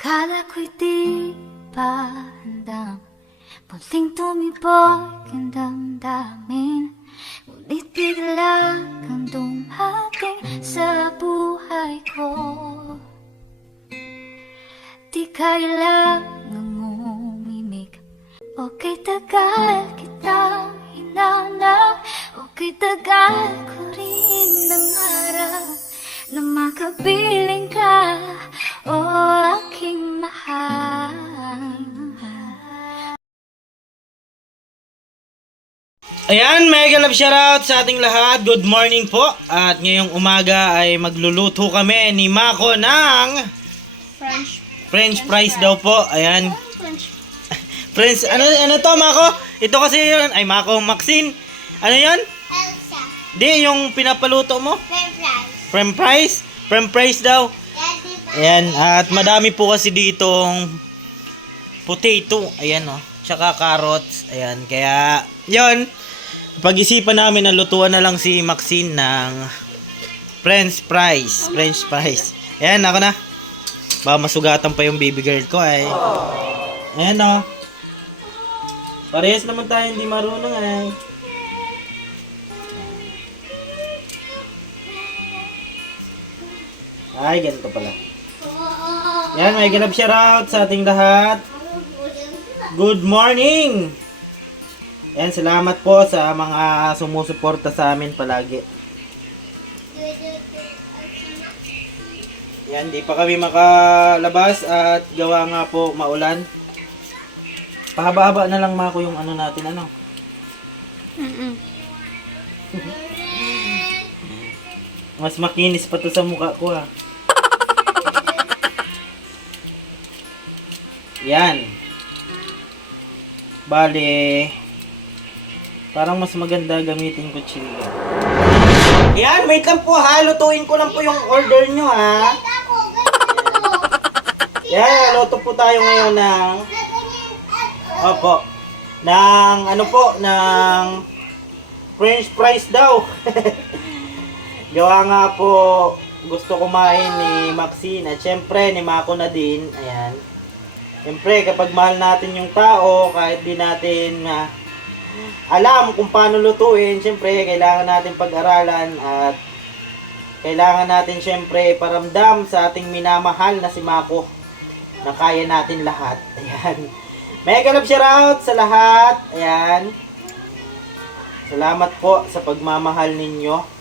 Akala ko'y di pa handang muling tumiboy ang damdamin. Ngunit bigla kang dumating sa buhay ko. Di kailangang umimik, okay tagal kitang hinanap, okay tagal ko rin nangarap na makapiling ka, o aking mahal. Ayan, mega love shoutout sa ating lahat. Good morning po. At ngayong umaga ay magluluto kami ni Mako ng French fries daw po. Ayan. French, ano to Mako? Ito kasi yun. Ay Mako, Maxine. Ano yun? Elsa. Di, yung pinapaluto mo? French fries. French fries daw. Daddy, Ayan, at madami po kasi ditong potato. Ayan o. Tsaka carrots. Ayan, kaya yun. Pag-isipan namin na lutuan na lang si Maxine ng French fries. French fries. Ayan, ako na. Baka masugatan pa yung baby girl ko ay. Ayan o. Parehas naman tayo hindi marunong ay. Ay, ganito pala. Yan, may ganap shoutout sa ating lahat. Good morning! Yan, salamat po sa mga sumusuporta sa amin palagi. Yan, di pa kami makalabas at gawa nga po maulan. Pahaba-haba na lang Mako yung ano natin, ano? Mas makinis pa to sa mukha ko ha. Yan. Bale, parang mas maganda gamitin ko chili. Yan, wait lang po ha. Lutuin ko lang po yung order nyo ha. Yan, luto po tayo ngayon ng opo. Ng ano po, ng French fries daw. Gawa nga po, gusto kumain ni Maxine at syempre ni Mako na din. Ayan. Syempre, kapag mahal natin yung tao, kahit di natin alam kung paano lutuin, syempre, kailangan natin pag-aralan at kailangan natin syempre paramdam sa ating minamahal na si Mako na kaya natin lahat. Ayan. Mega love shoutout sa lahat. Ayan. Salamat po sa pagmamahal ninyo.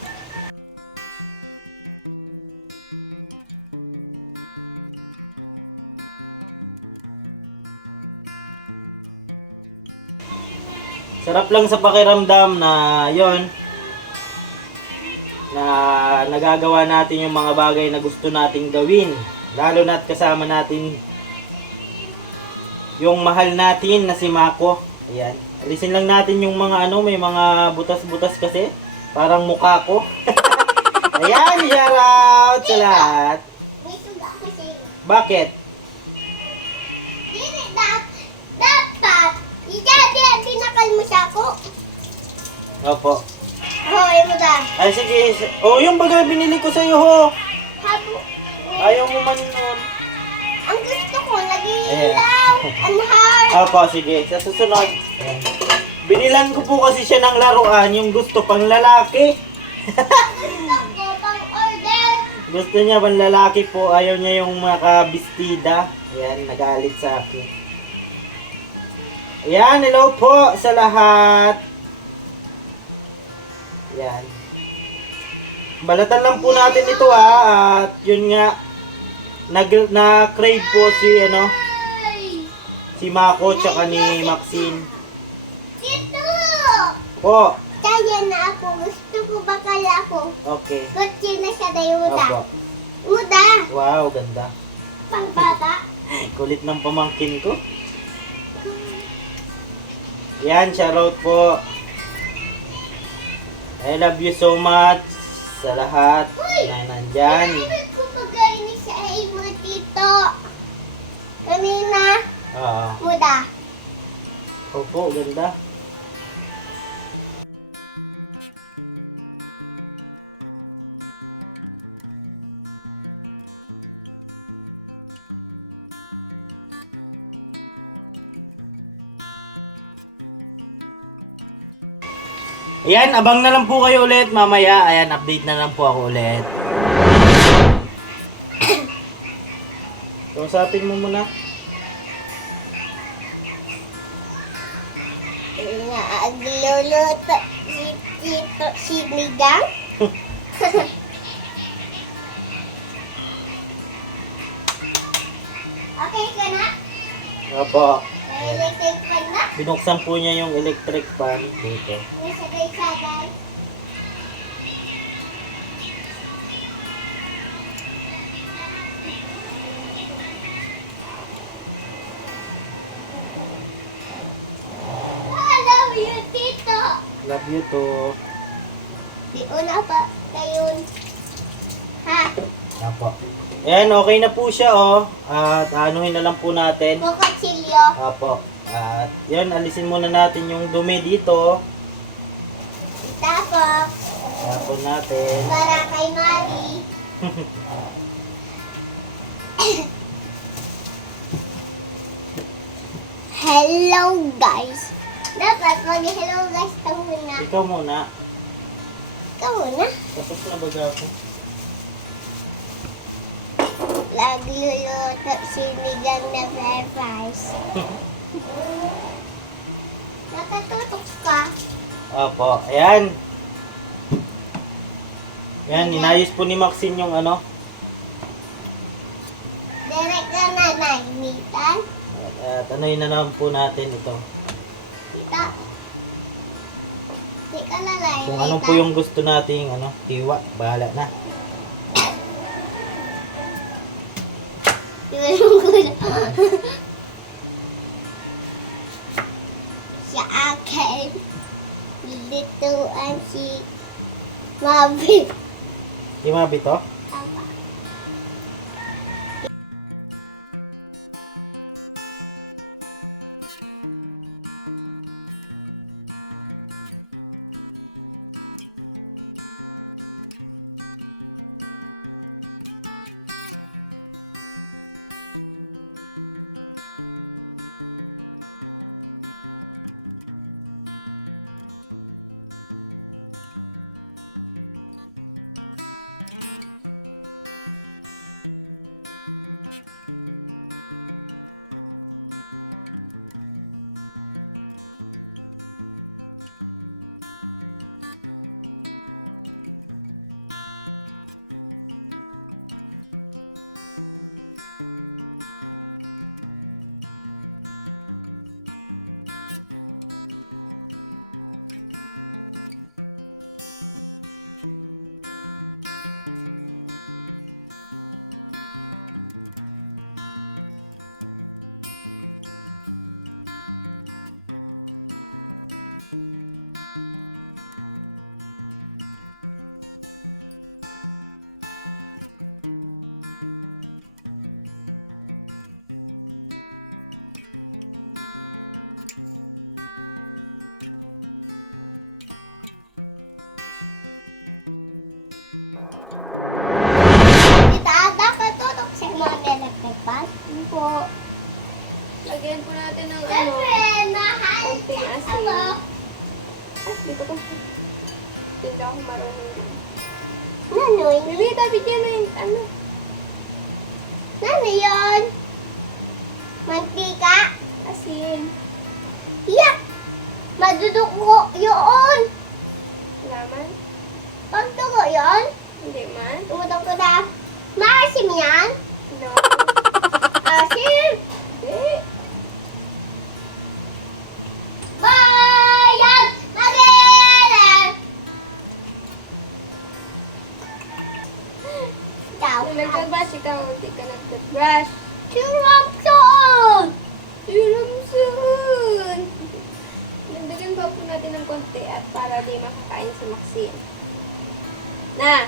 Sarap lang sa pakiramdam na yon na nagagawa natin yung mga bagay na gusto nating gawin. Lalo na't kasama natin yung mahal natin na si Mako. Ayan. Alisin lang natin yung mga ano, may mga butas-butas kasi. Parang mukha ko. Ayan, shoutout sa lahat. may suga ko sa'yo. Bakit? Dili, dapat. Dinakal mo siya ako. Opo. Hoy mo da. Ay, sige. Oh, yung bagay binili ko sa'yo, ho. Habo. Ayaw mo man nun. Ang gusto ko, Ayan. nag-iilaw. Ang heart. Opo, sige. Sa susunod. Ayan. Binilan ko po kasi siya ng laruan, yung gusto pang lalaki. Gusto ko pang order. Gusto niya pang lalaki po, ayaw niya yung makabistida. Ayan, nagalit sa akin. Ayan, hello po sa lahat. Ayan. Balatan lang po natin ito ha. At yun nga, na-crave po si, si Mako tsaka ni Maxine. Dito. Po. Kaya na ako. Gusto ko bakal ako. Okay. Kotse na siya tayo muda. Opo. Muda. Wow, ganda. Pang bata. Kulit ng pamangkin ko. Yan, shoutout po. I love you so much sa lahat na nandyan. Narinig ko pag-garinig sa imo dito. Kanina. Muda. Opo, ganda. Ayan, abang na lang po kayo ulit mamaya. Ayan, update na lang po ako ulit. Kausapin mo muna. Nagluluto si Tito Sinigang. Okay ka na? Opo. Electric fan na? Binuksan po niya yung electric fan dito. Nasagay-sagay. I love you, Tito. Love you too. Di una pa kayo. Ha? Opo. Ayan, okay na po siya oh. At anuhin na lang po natin. Bukatsilyo. Opo. At yun, alisin muna natin yung dumi dito. Tapos, Tapon natin. para kay Mari. Hello guys. Dapat mag-hello guys ka muna. Ikaw muna. Ikaw muna. Tapos na baga ako. Nagluluto sinigang na fried rice. Nakatutok ka. Opo. Ayan. Ayan, inayos po ni Maxine yung ano. Direct ka na nainitan. At anuhin na naman po natin ito. Tita. Di ka na nainitan. Kung ano po yung gusto nating ano, tiwa, bahala na. Sa akin, lituan si Mabit. Di mabi to? Tama. Tita Ada, katutok si Mami electric fan. Ano po? Lagyan po natin ng ano, Siyempre, mahal konting siya asin. ako. Dito ko. Hindi ako marunong. Nanoy? Bibi, tabi dyan na yung ano. Ano yun? Mantika? Asin. Yak! Madudugo yun! Laman? Pagdugo yun? Hindi man. Tumutong ko na. Maasim yan? No. Asim! Hindi. Bayan! Magilan! Ikaw. Kung nagtag-brush ikaw, hindi ka nagtag-brush. Churapson! Yulamsun! Nagdagan pa po natin ng konti at para di makakain si Maxine. Na!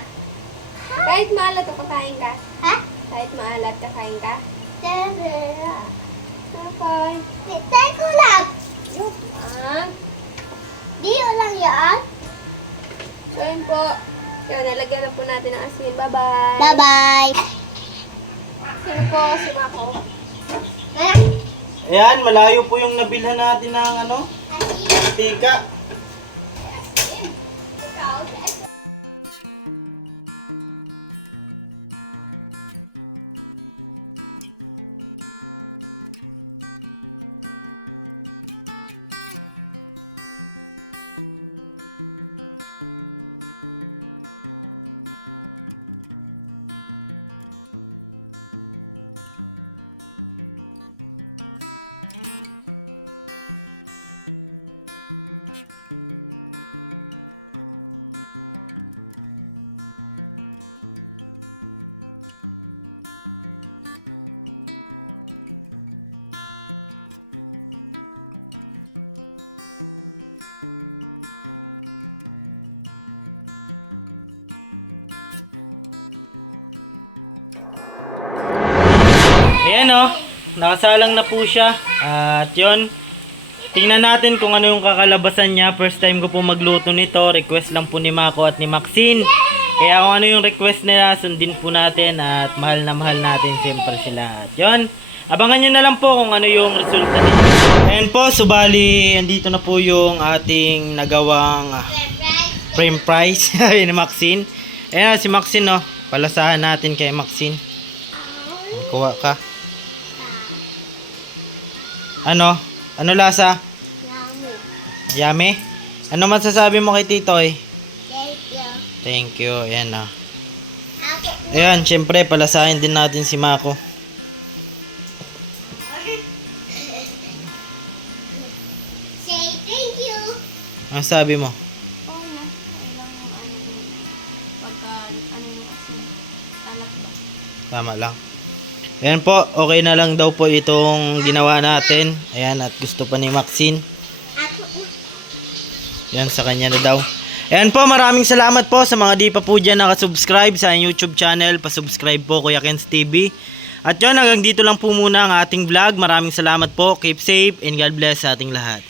Kahit maalat o kakain ka. Ha? Kahit maalat kakain ka. Tara. Okay. Titay ko lang. Yup, ah. Di lang yan. So, yun po. Yun, nalagyan na po natin ng asin. Bye-bye. Bye-bye. Sino po? Si Mako. Ayan, malayo po yung nabilhan natin ng ano, tika. nakasalang na po siya. At yun, tingnan natin kung ano yung kakalabasan niya. First time ko po magluto nito. Request lang po ni Mako at ni Maxine. Kaya kung ano yung request nila, sundin po natin. At mahal na mahal natin siyempre sila. At yun, abangan nyo na lang po kung ano yung resulta nito. Ayan po, subali, andito na po yung ating nagawang frame price ni Maxine. Ayan si Maxine, no. Palasahan natin kay Maxine. Kuha ka. Ano? Ano lasa? Yummy? Ano masasabi mo kay Titoy? Thank you. Thank you. Ayan, no. Ako. Ayan, syempre, palasahin din natin si Mako. Say thank you. Ano sabi mo? Oo na. Kailang yung ano yun. Pagka ano yung asin. Talak ba? Tama lang. Ayan po, okay na lang daw po itong ginawa natin. Ayan, at gusto pa ni Maxine. Ako. Yan, sa kanya na daw. Ayan po, maraming salamat po sa mga di pa po dyan nakasubscribe sa YouTube channel. Pasubscribe po, Kuya Ken's TV. At yun, hanggang dito lang po muna ang ating vlog. Maraming salamat po. Keep safe and God bless sa ating lahat.